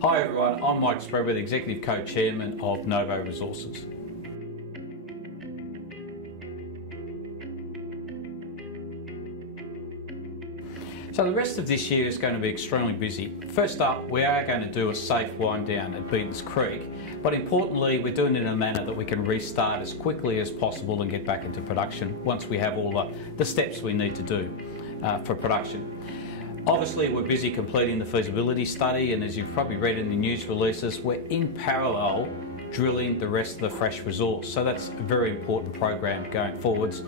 Hi everyone, I'm Mike Spreadborough, the Executive Co-Chairman of Novo Resources. So the rest of this year is going to be extremely busy. First up, we are going to do a safe wind down at Beatons Creek, but importantly we're doing it in a manner that we can restart as quickly as possible and get back into production once we have all the steps we need to do for production. Obviously we're busy completing the feasibility study, and as you've probably read in the news releases, we're in parallel drilling the rest of the fresh resource. So that's a very important program going forwards.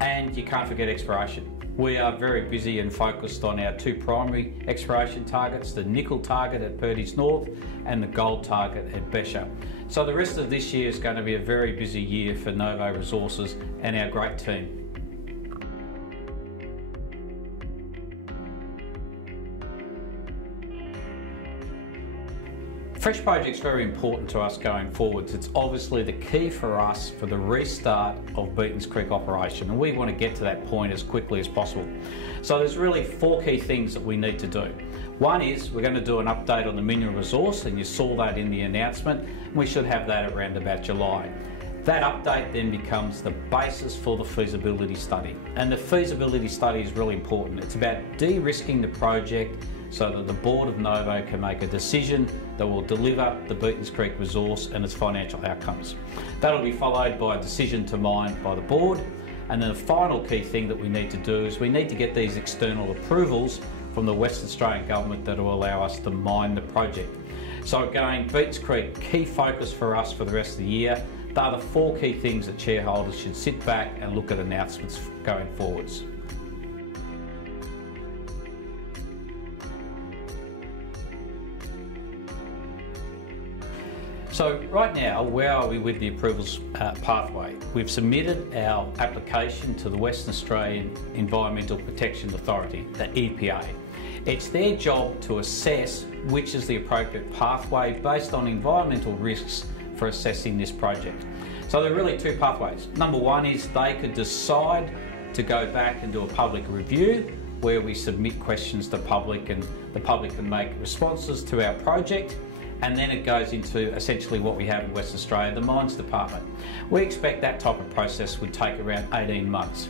And you can't forget exploration. We are very busy and focused on our two primary exploration targets, the nickel target at Purdy's North and the gold target at Besha. So the rest of this year is going to be a very busy year for Novo Resources and our great team. Fresh project's very important to us going forwards. It's obviously the key for us for the restart of Beatons Creek operation, and we want to get to that point as quickly as possible. So there's really four key things that we need to do. One is we're going to do an update on the mineral resource, and you saw that in the announcement, and we should have that around about July. That update then becomes the basis for the feasibility study, and the feasibility study is really important. It's about de-risking the project so that the board of Novo can make a decision that will deliver the Beatons Creek resource and its financial outcomes. That'll be followed by a decision to mine by the board, and then the final key thing that we need to do is we need to get these external approvals from the Western Australian Government that will allow us to mine the project. So again, Beatons Creek, key focus for us for the rest of the year. They are the four key things that shareholders should sit back and look at announcements going forwards. So right now, where are we with the approvals pathway? We've submitted our application to the Western Australian Environmental Protection Authority, the EPA. It's their job to assess which is the appropriate pathway based on environmental risks for assessing this project. So there are really two pathways. Number one is they could decide to go back and do a public review where we submit questions to the public and the public can make responses to our project, and then it goes into essentially what we have in Western Australia, the Mines Department. We expect that type of process would take around 18 months.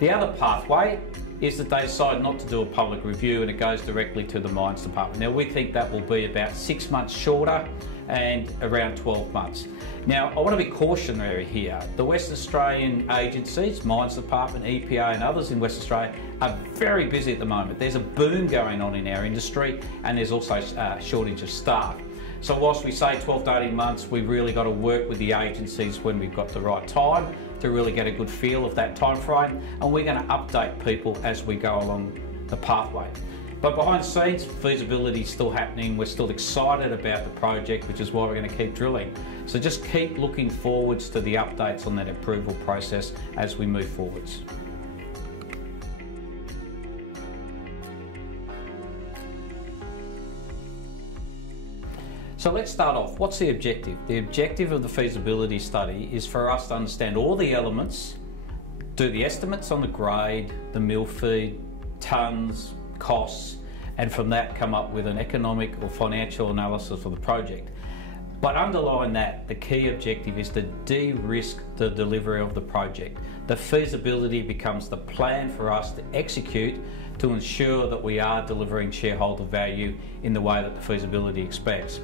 The other pathway is that they decide not to do a public review and it goes directly to the Mines Department. Now we think that will be about 6 months shorter and around 12 months. Now I want to be cautionary here. The Western Australian agencies, Mines Department, EPA and others in Western Australia are very busy at the moment. There's a boom going on in our industry and there's also a shortage of staff. So whilst we say 12 to 18 months, we've really got to work with the agencies when we've got the right time to really get a good feel of that time frame, and we're going to update people as we go along the pathway. But behind the scenes, feasibility is still happening. We're still excited about the project, which is why we're going to keep drilling. So just keep looking forwards to the updates on that approval process as we move forwards. So let's start off. What's the objective? The objective of the feasibility study is for us to understand all the elements, do the estimates on the grade, the mill feed, tonnes, costs, and from that come up with an economic or financial analysis for the project. But underlying that, the key objective is to de-risk the delivery of the project. The feasibility becomes the plan for us to execute to ensure that we are delivering shareholder value in the way that the feasibility expects.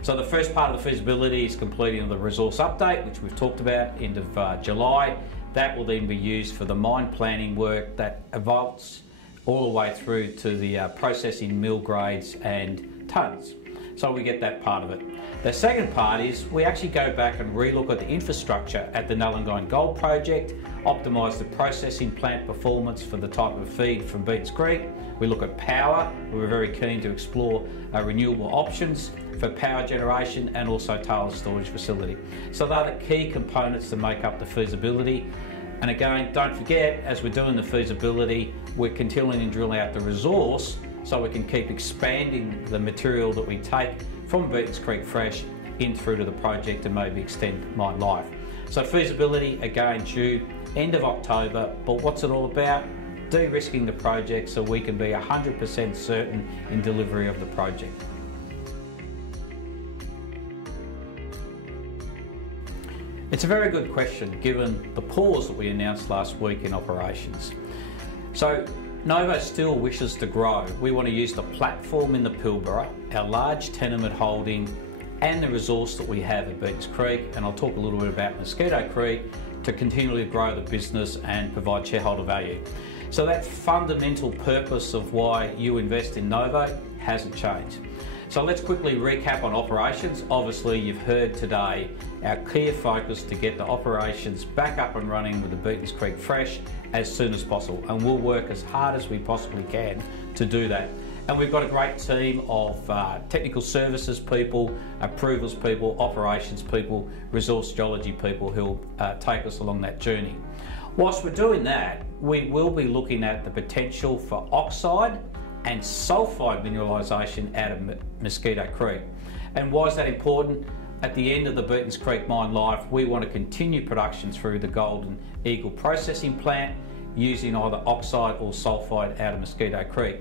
So the first part of the feasibility is completing the resource update, which we've talked about, end of July. That will then be used for the mine planning work that evolves all the way through to the processing mill grades and tonnes. So we get that part of it. The second part is we actually go back and relook at the infrastructure at the Nullagine Gold Project, optimise the processing plant performance for the type of feed from Beatons Creek. We look at power. We're very keen to explore renewable options for power generation and also tailings storage facility. So they're the key components to make up the feasibility. And again, don't forget, as we're doing the feasibility, we're continuing to drill out the resource so we can keep expanding the material that we take from Beatons Creek Fresh in through to the project and maybe extend mine life. So feasibility, again, due end of October, but what's it all about? De-risking the project so we can be 100% certain in delivery of the project. It's a very good question given the pause that we announced last week in operations. So Novo still wishes to grow. We want to use the platform in the Pilbara, our large tenement holding, and the resource that we have at Beatons Creek, and I'll talk a little bit about Mosquito Creek, to continually grow the business and provide shareholder value. So that fundamental purpose of why you invest in Novo hasn't changed. So let's quickly recap on operations. Obviously, you've heard today our clear focus to get the operations back up and running with the Beatons Creek fresh as soon as possible, and we'll work as hard as we possibly can to do that. And we've got a great team of technical services people, approvals people, operations people, resource geology people who'll take us along that journey. Whilst we're doing that, we will be looking at the potential for oxide and sulphide mineralisation out of Mosquito Creek. And why is that important? At the end of the Beatons Creek mine life, we want to continue production through the Golden Eagle processing plant using either oxide or sulphide out of Mosquito Creek.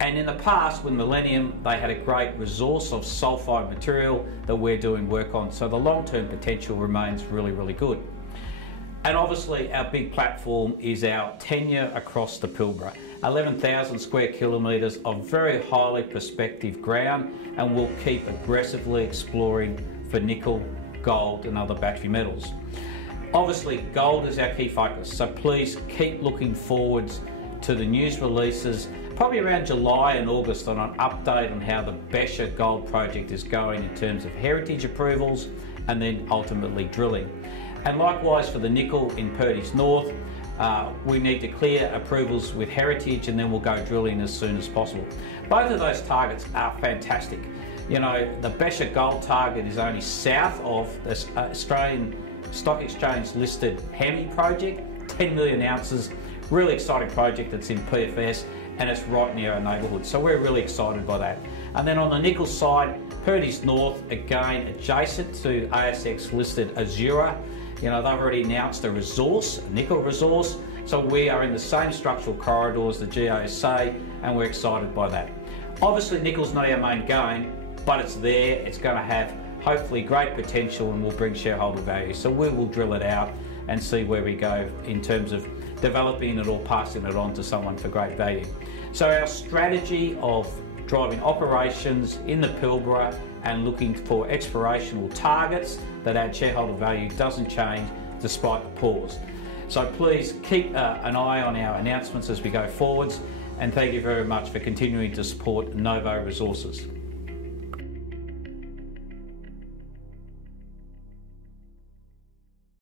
And in the past, with Millennium, they had a great resource of sulphide material that we're doing work on, so the long-term potential remains really, really good. And obviously our big platform is our tenure across the Pilbara. 11,000 square kilometres of very highly prospective ground, and we'll keep aggressively exploring for nickel, gold and other battery metals. Obviously gold is our key focus, so please keep looking forwards to the news releases probably around July and August on an update on how the Becher Gold Project is going in terms of heritage approvals and then ultimately drilling. And likewise for the nickel in Purdy's North, we need to clear approvals with heritage and then we'll go drilling as soon as possible. Both of those targets are fantastic. You know, the Becher Gold target is only south of the Australian Stock Exchange listed Hemi project, 10 million ounces, really exciting project that's in PFS and it's right near our neighbourhood. So we're really excited by that. And then on the nickel side, Purdy's North, again adjacent to ASX listed Azura. You know, they've already announced a resource, a nickel resource, so we are in the same structural corridors the GEOs say, and we're excited by that. Obviously nickel's not our main game, but it's there, it's going to have hopefully great potential and will bring shareholder value. So we will drill it out and see where we go in terms of developing it or passing it on to someone for great value. So our strategy of driving operations in the Pilbara and looking for explorational targets that add shareholder value doesn't change despite the pause. So please keep an eye on our announcements as we go forwards, and thank you very much for continuing to support Novo Resources.